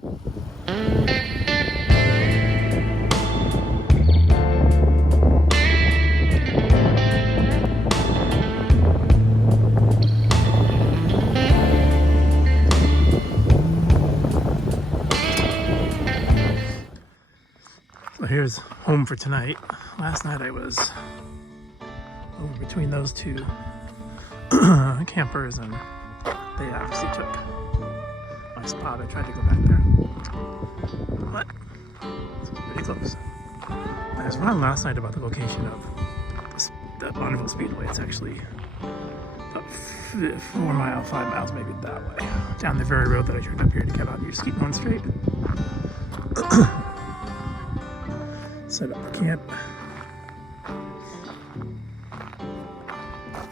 So here's home for tonight. Last night I was over between those two campers and they obviously took my spot. I tried to go back there, but it's pretty close. I was wrong last night about the location of the Bonneville Speedway. It's actually about 5 miles maybe that way, down the very road that I turned up here to get on. You just keep going straight. Set up the camp.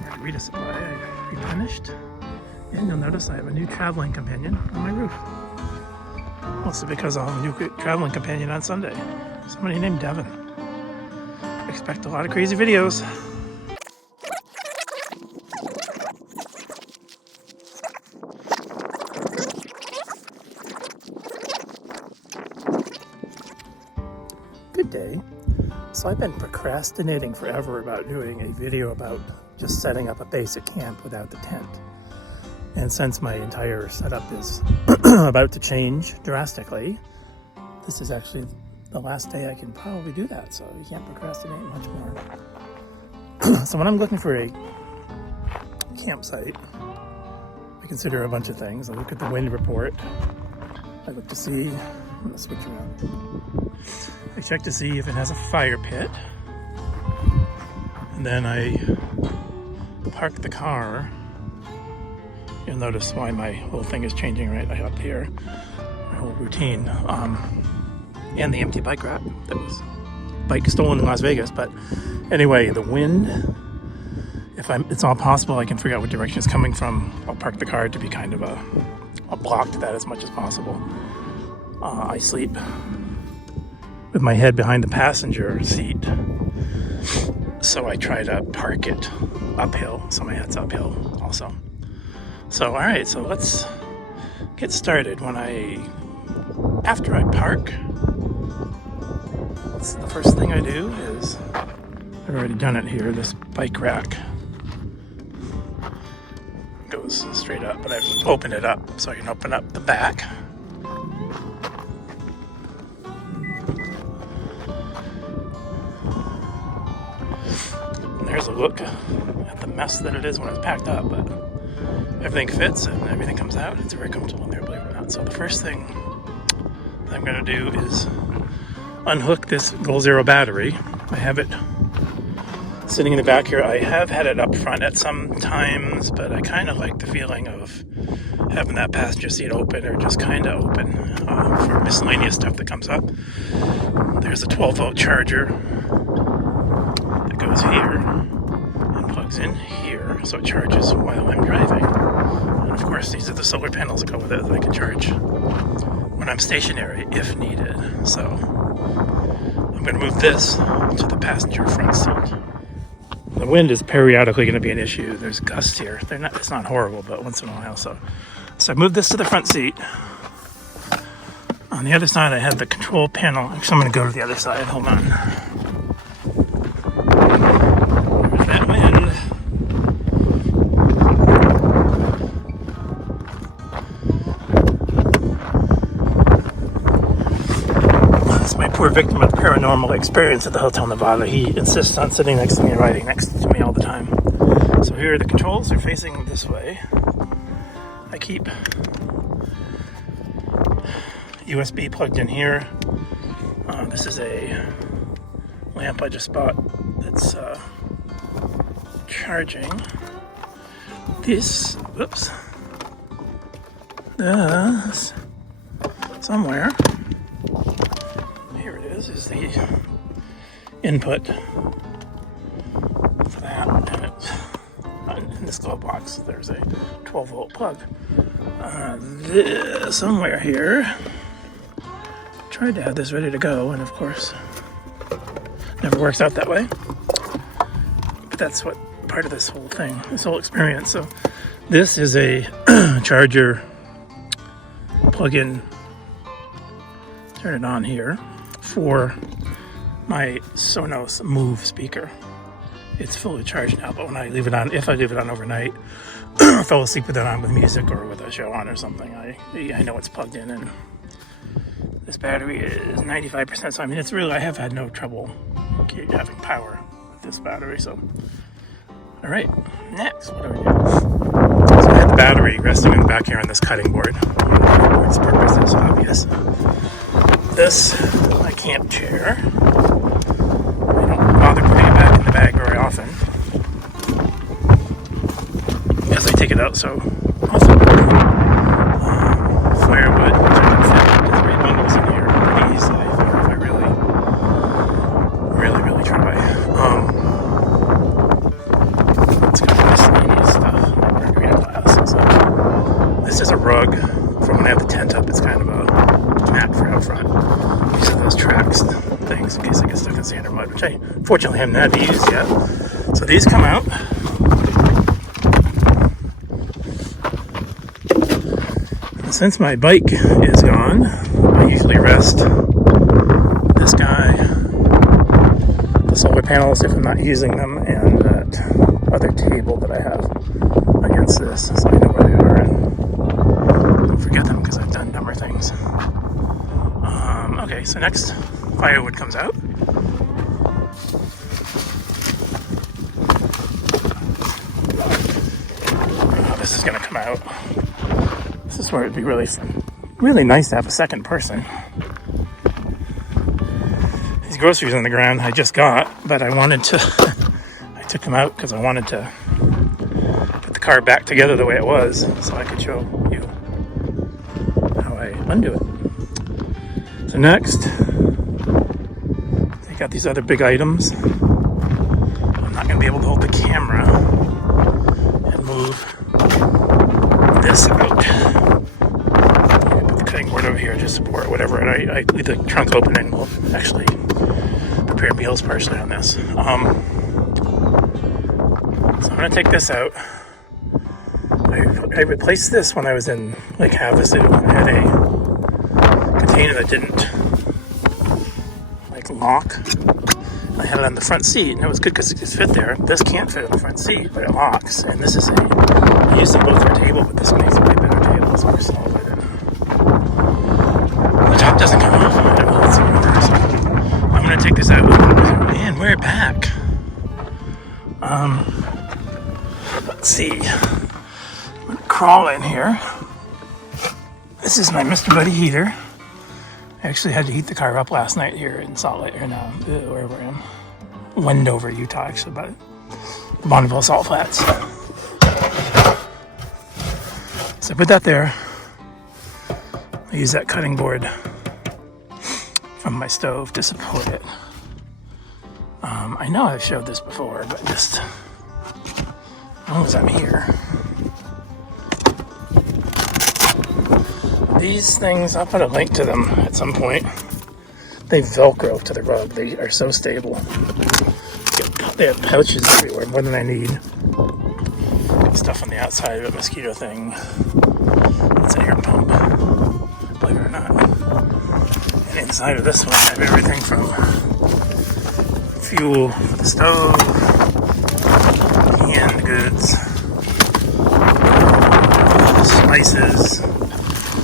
Margarita supply I replenished. And you'll notice I have a new traveling companion on my roof. Also because I'll have a new traveling companion on Sunday. Somebody named Devin. Expect a lot of crazy videos. Good day. So I've been procrastinating forever about doing a video about just setting up a basic camp without the tent. And since my entire setup is about to change drastically, this is actually the last day I can probably do that, so you can't procrastinate much more. So when I'm looking for a campsite, I consider a bunch of things. I look at the wind report. I look to see, I'm gonna switch around. I check to see if it has a fire pit. And then I park the car. You'll notice why my whole thing is changing right up here. My whole routine. And the empty bike rack that was bike stolen in Las Vegas. But anyway, the wind, if it's all possible, I can figure out what direction it's coming from. I'll park the car to be kind of I'll block that as much as possible. I sleep with my head behind the passenger seat. So I try to park it uphill, so my head's uphill also. So, all right, so let's get started. After I park, the first thing I do is, I've already done it here, this bike rack goes straight up, but I've opened it up so I can open up the back. And there's a look at the mess that it is when it's packed up, but everything fits and everything comes out. It's very comfortable in there, believe it or not. So the first thing that I'm going to do is unhook this Goal Zero battery. I have it sitting in the back here. I have had it up front at some times, but I kind of like the feeling of having that passenger seat open or just kind of open for miscellaneous stuff that comes up. There's a 12-volt charger that goes here and plugs in here, so it charges while I'm driving. And of course, these are the solar panels that go with it that I can charge when I'm stationary if needed. So I'm going to move this to the passenger front seat. The wind is periodically going to be an issue. There's gusts here. It's not horrible, but once in a while. So I moved this to the front seat. On the other side, I have the control panel. Actually, I'm going to go to the other side. Hold on. There's that wind. Poor victim of paranormal experience at the Hotel Nevada. He insists on sitting next to me and riding next to me all the time. So here the controls are facing this way. I keep USB plugged in here. This is a lamp I just bought that's charging. This, whoops, somewhere. Is the input for that, and in this glove box there's a 12-volt plug. Somewhere here, tried to have this ready to go, and of course never works out that way, but that's what part of this whole thing, this whole experience. So this is a charger plug-in turn it on here for my Sonos Move speaker. It's fully charged now, but when I leave it on, if I leave it on overnight, I fell asleep with it on with music or with a show on or something, I know it's plugged in, and this battery is 95%, so I mean, it's really, I have had no trouble having power with this battery, so. All right, next, what do we do? So I had the battery resting in the back here on this cutting board. Its purpose is obvious. This, my camp chair. I don't bother putting it back in the bag very often, because I take it out so often. Firewood, which I can fit into 3 bundles in here pretty easily if I really try. It's got miscellaneous stuff, margarita glass. So this is a rug from when I have the tent up. It's kind of a mat for out front. These are those tracks things in case I get stuck in sand or mud, which I fortunately haven't had to use yet. So these come out. And since my bike is gone, I usually rest this guy, the solar panels if I'm not using them, and that other table that I have against this, so I know where they are and don't forget them because I've done dumber things. Okay, so next, firewood comes out. This is going to come out. This is where it'd be really nice to have a second person. These groceries on the ground I just got, but I wanted to, I took them out because I wanted to put the car back together the way it was so I could show you how I undo it. So next, I got these other big items. I'm not going to be able to hold the camera and move this out. Put the cutting board over here to support whatever, and I leave the trunk open and we'll actually prepare meals partially on this. So I'm going to take this out. I replaced this when I was in Lake Havasu. I had a container that didn't lock. I had it on the front seat, and it was good because it just fit there. This can't fit on the front seat, but it locks. And this is I used them both for a table, but this makes a way better table. It's more solid. The top doesn't come off. I don't know, it's in reverse. I'm going to take this out. Man, we're back. Let's see. I'm going to crawl in here. This is my Mr. Buddy heater. I actually had to heat the car up last night here in Salt Lake, or no, wherever I am. Wendover, Utah, actually, but Bonneville Salt Flats. So I put that there. I use that cutting board from my stove to support it. I know I've showed this before, but just as long as I'm here. These things, I'll put a link to them at some point. They Velcro to the rug. They are so stable. They have pouches everywhere, more than I need. Stuff on the outside of a mosquito thing. It's an air pump, believe it or not. And inside of this one, I have everything from fuel for the stove, canned goods, spices,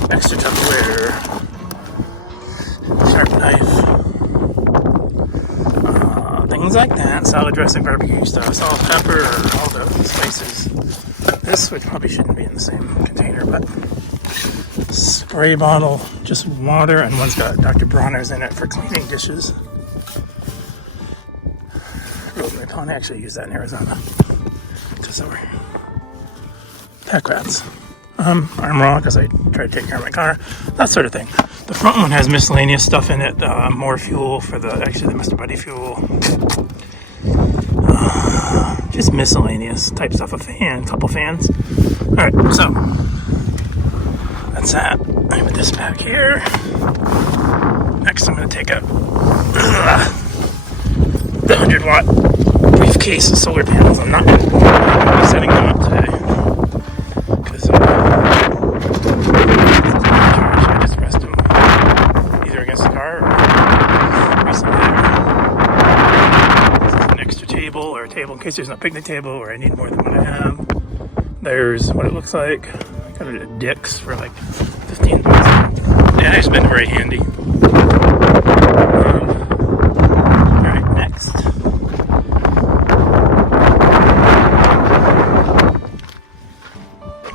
extra Tupperware, sharp knife, things like that, salad dressing, barbecue stuff, salt, pepper, all the spices. This which probably shouldn't be in the same container, but spray bottle, just water, and one's got Dr. Bronner's in it for cleaning dishes. Rosemary pond, I actually use that in Arizona because they were pack rats. Arm raw because I try to take care of my car, that sort of thing. The front one has miscellaneous stuff in it, more fuel for the Mr. Buddy fuel. Just miscellaneous type stuff, a couple fans. Alright, so that's that. I put this back here. Next I'm going to take out the 100-watt briefcase of solar panels. I'm not going to be setting them up today. Because I just rest them either against the table in case there's no picnic table or I need more than what I have. There's what it looks like. I got it at Dick's for like 15 bucks. Yeah, it's been very handy. Alright, next.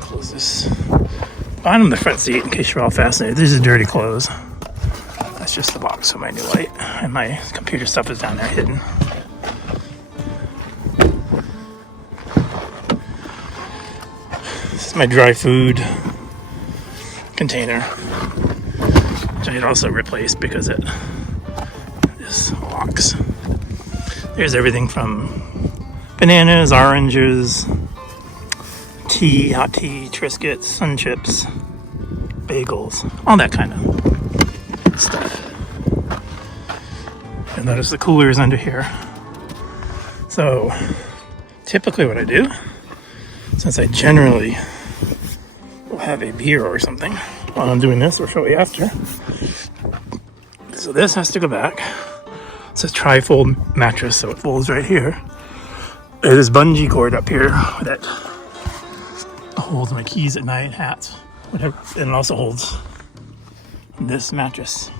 Close this bottom of the front seat in case you're all fascinated. These are dirty clothes. That's just the box for my new light. And my computer stuff is down there hidden. This is my dry food container, which I had also replaced because it just locks. There's everything from bananas, oranges, tea, hot tea, Triscuits, Sun Chips, bagels, all that kind of stuff. And notice the cooler is under here. So typically what I do, since I generally will have a beer or something while I'm doing this, or shortly after. So this has to go back. It's a tri-fold mattress, so it folds right here. There's this bungee cord up here that holds my keys at night, hats, whatever. And it also holds this mattress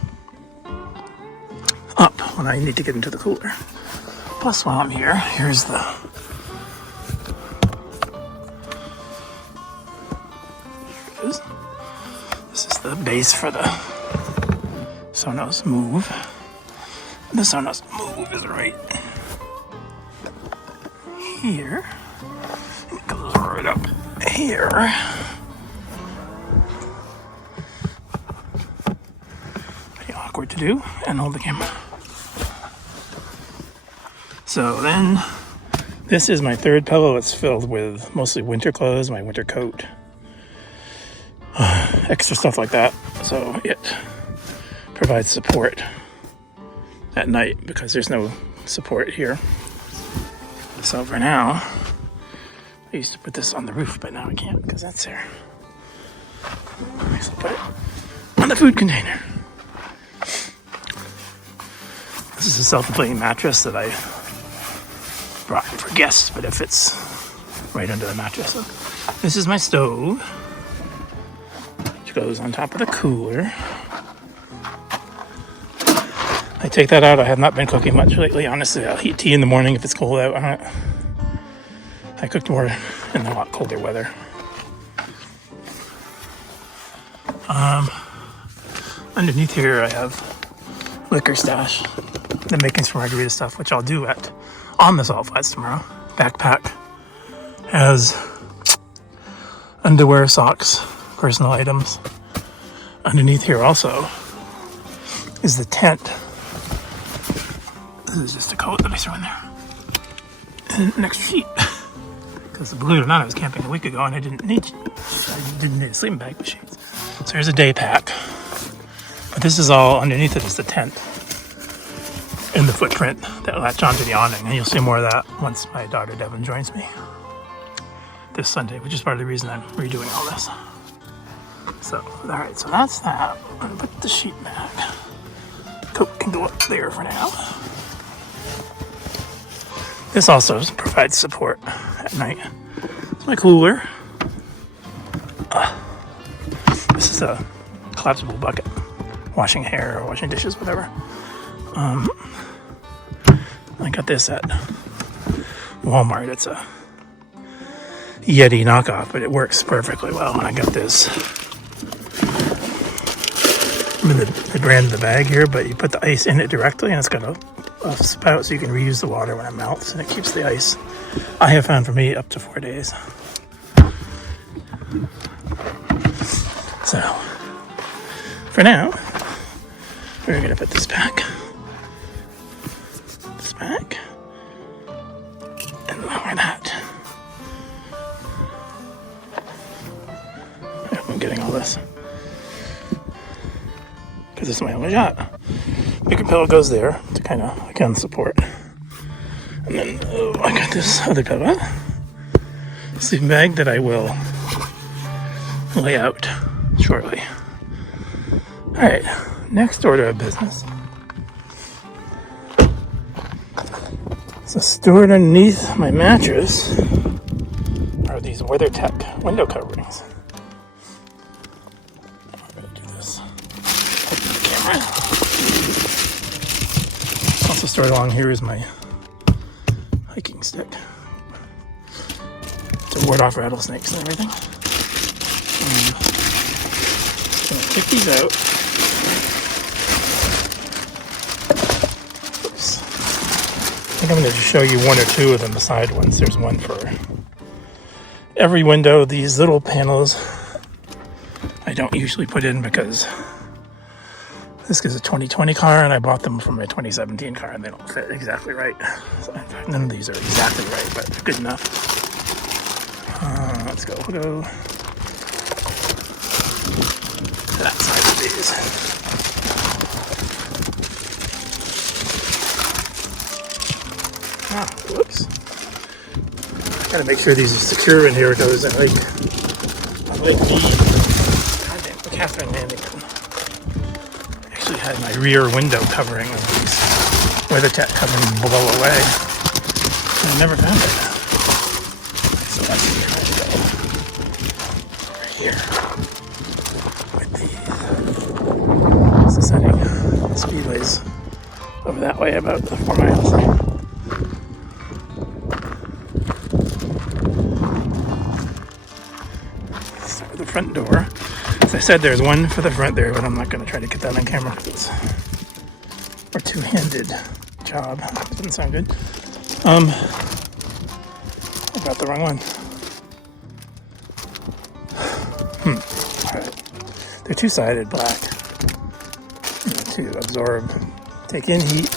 up when I need to get into the cooler. Plus, while I'm here, here's the this is the base for the Sonos Move. The Sonos Move is right here. It goes right up here. Pretty awkward to do, and hold the camera. So then, this is my third pillow. It's filled with mostly winter clothes, my winter coat, extra stuff like that. So it provides support at night because there's no support here. So for now, I used to put this on the roof, but now I can't because that's there. So put it on the food container. This is a self-inflating mattress that I brought for guests, but it fits right under the mattress. So this is my stove, which goes on top of the cooler. I take that out. I have not been cooking much lately. Honestly, I'll heat tea in the morning if it's cold out. I cooked more in the hot, colder weather. Underneath here, I have liquor stash, the makings for margarita stuff, which I'll do on the salt flats tomorrow. Backpack has underwear, socks, personal items. Underneath here also is the tent. This is just a coat that I threw in there. And an extra sheet. Because believe it or not, I was camping a week ago and I didn't need a sleeping bag with sheets. So here's a day pack. But this is all underneath it is the tent. And the footprint that latch onto the awning. And you'll see more of that once my daughter Devin joins me this Sunday, which is part of the reason I'm redoing all this. So, alright, so that's that. I'm gonna put the sheet back. Coat can go up there for now. This also provides support at night. It's my cooler. This is a collapsible bucket. Washing hair or washing dishes, whatever. I got this at Walmart. It's a Yeti knockoff, but it works perfectly well. And I got this. I mean, the brand of the bag here, but you put the ice in it directly, and it's got a spout so you can reuse the water when it melts, and it keeps the ice, I have found, for me, up to 4 days. So, for now, we're going to put this back. This back. And lower that. I hope I'm getting all this. Because this is my only shot. Bigger pillow goes there to kind of, again, support. And then, I got this other pillow. Sleeping bag that I will lay out shortly. Alright, next order of business. So stored underneath my mattress are these Weathertech window coverings. I'm going to do this. Open the camera. Also stored along here is my hiking stick to ward off rattlesnakes and everything. I'm going to take these out. Oops. I think I'm going to just show you one or two of them, the side ones. There's one for every window. These little panels I don't usually put in because this is a 2020 car and I bought them from my 2017 car and they don't fit exactly right. So in fact, none of these are exactly right, but they're good enough. Let's go to that side of these. Whoops. Gotta make sure these are secure in here because I like the goddamn Catherine Manning actually had my rear window covering of these Weathertech covering blow away. I never found it. So let's try to go over here with these. It's setting speedways over that way about 4 miles. The front door. As I said, there's one for the front there, but I'm not going to try to get that on camera because it's a two-handed job. Doesn't sound good. I got the wrong one. Alright. They're two-sided black. To absorb, take in heat,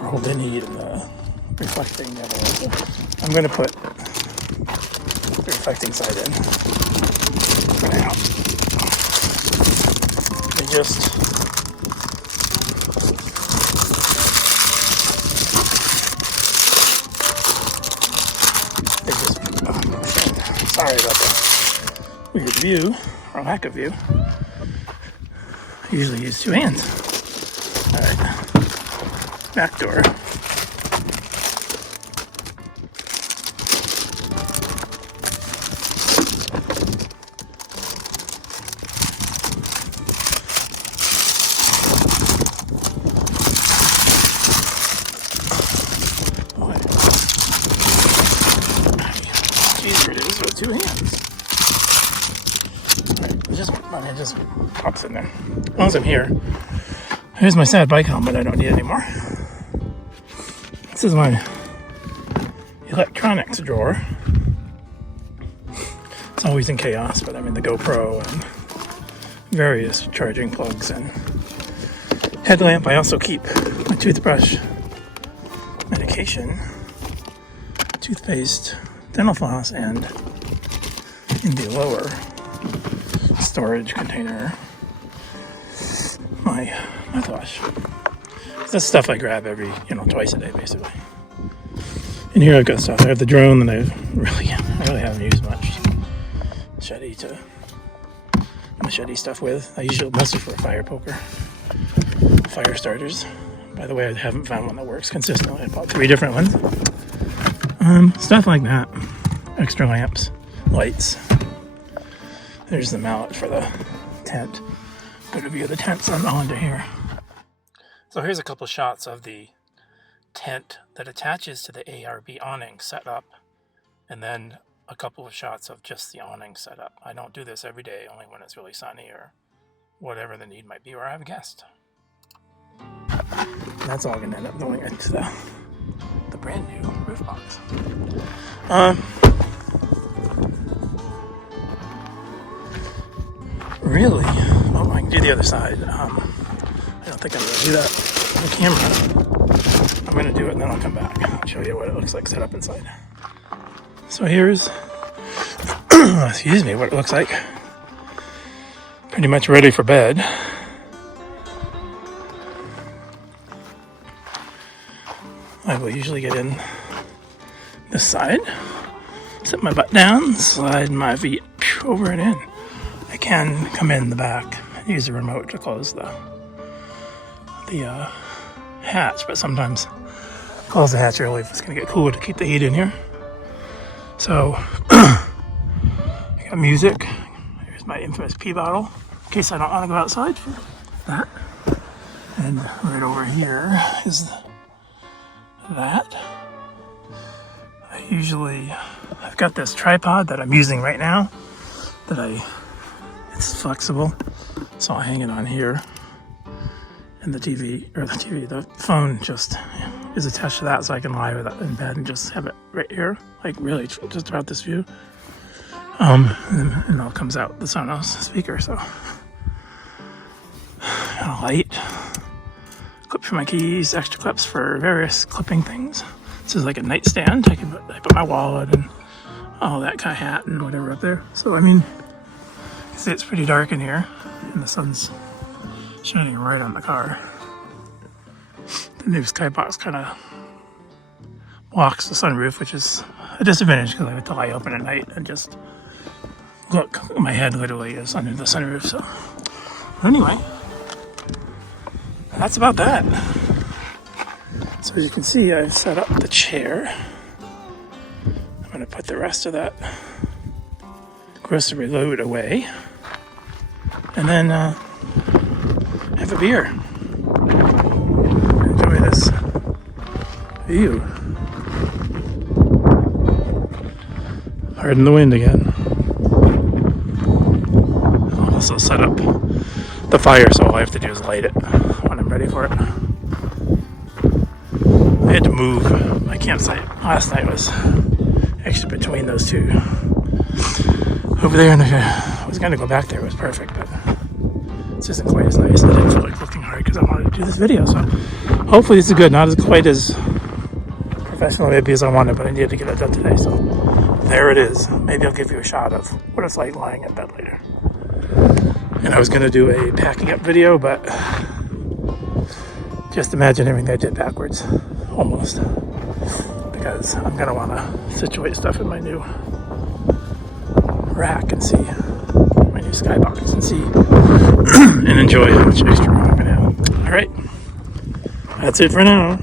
or hold in heat, and reflecting the other way. So I'm going to put the reflecting side in. For now. They just sorry about that weird view or lack of view. I usually use two hands. Alright. Back door. Easier to use with two hands. Alright, it just pops in there. As long as I'm here. Here's my sad bike helmet I don't need anymore. This is my electronics drawer. It's always in chaos, but I'm in the GoPro and various charging plugs and headlamp. I also keep my toothbrush, medication, toothpaste, dental floss, and in the lower storage container, my mouthwash. That's stuff I grab every, twice a day, basically. And here I've got stuff. I have the drone that I really haven't used much. Machete stuff with. I use it mostly for a fire poker. Fire starters. By the way, I haven't found one that works consistently. I bought 3 different ones. Stuff like that. Extra lamps, lights. There's the mallet for the tent. Good view of the tents on onto here. So here's a couple shots of the tent that attaches to the ARB awning set up, and then a couple of shots of just the awning set up. I don't do this every day, only when it's really sunny or whatever the need might be, or I have a guest. And that's all going to end up going into the brand new roof box. Really? Oh, I can do the other side. I don't think I'm going to do that on camera. I'm going to do it and then I'll come back. I'll show you what it looks like set up inside. So here's, excuse me, what it looks like. Pretty much ready for bed. I will usually get in this side, sit my butt down, slide my feet over and in. I can come in the back, use the remote to close the hatch, but sometimes close the hatch early if it's going to get cooler to keep the heat in here. So, I got music. Here's my infamous pee bottle in case I don't want to go outside for that. And right over here is that. I've got this tripod that I'm using right now it's flexible, so I'll hang it on here. And the phone just is attached to that, so I can lie with it in bed and just have it right here, like really just about this view. And it all comes out the Sonos speaker, so. Got a light, clip for my keys, extra clips for various clipping things. This is like a nightstand. I put my wallet and all that kind of hat and whatever up there. So I mean, you can see it's pretty dark in here, and the sun's shining right on the car. The new skybox kind of blocks the sunroof, which is a disadvantage because I have to lie open at night and just look. My head literally is under the sunroof. So anyway, that's about that. So as you can see, I've set up the chair. I'm going to put the rest of that grocery load away. And then have a beer. Enjoy this view. Pardon the wind again. I'll also set up the fire, so all I have to do is light it when I'm ready for it. I had to move my campsite. Last night was actually between those two. Over there, and I was going to go back there. It was perfect, but this isn't quite as nice. I didn't feel like looking hard because I wanted to do this video. So hopefully this is good. Not as quite as professional maybe as I wanted, but I needed to get it done today. So there it is. Maybe I'll give you a shot of what it's like lying in bed later. And I was going to do a packing up video, but just imagine everything I did backwards, almost. Because I'm going to want to situate stuff in my new rack and see my new skybox and see and enjoy how much extra room I'm going to have. All right, that's it for now.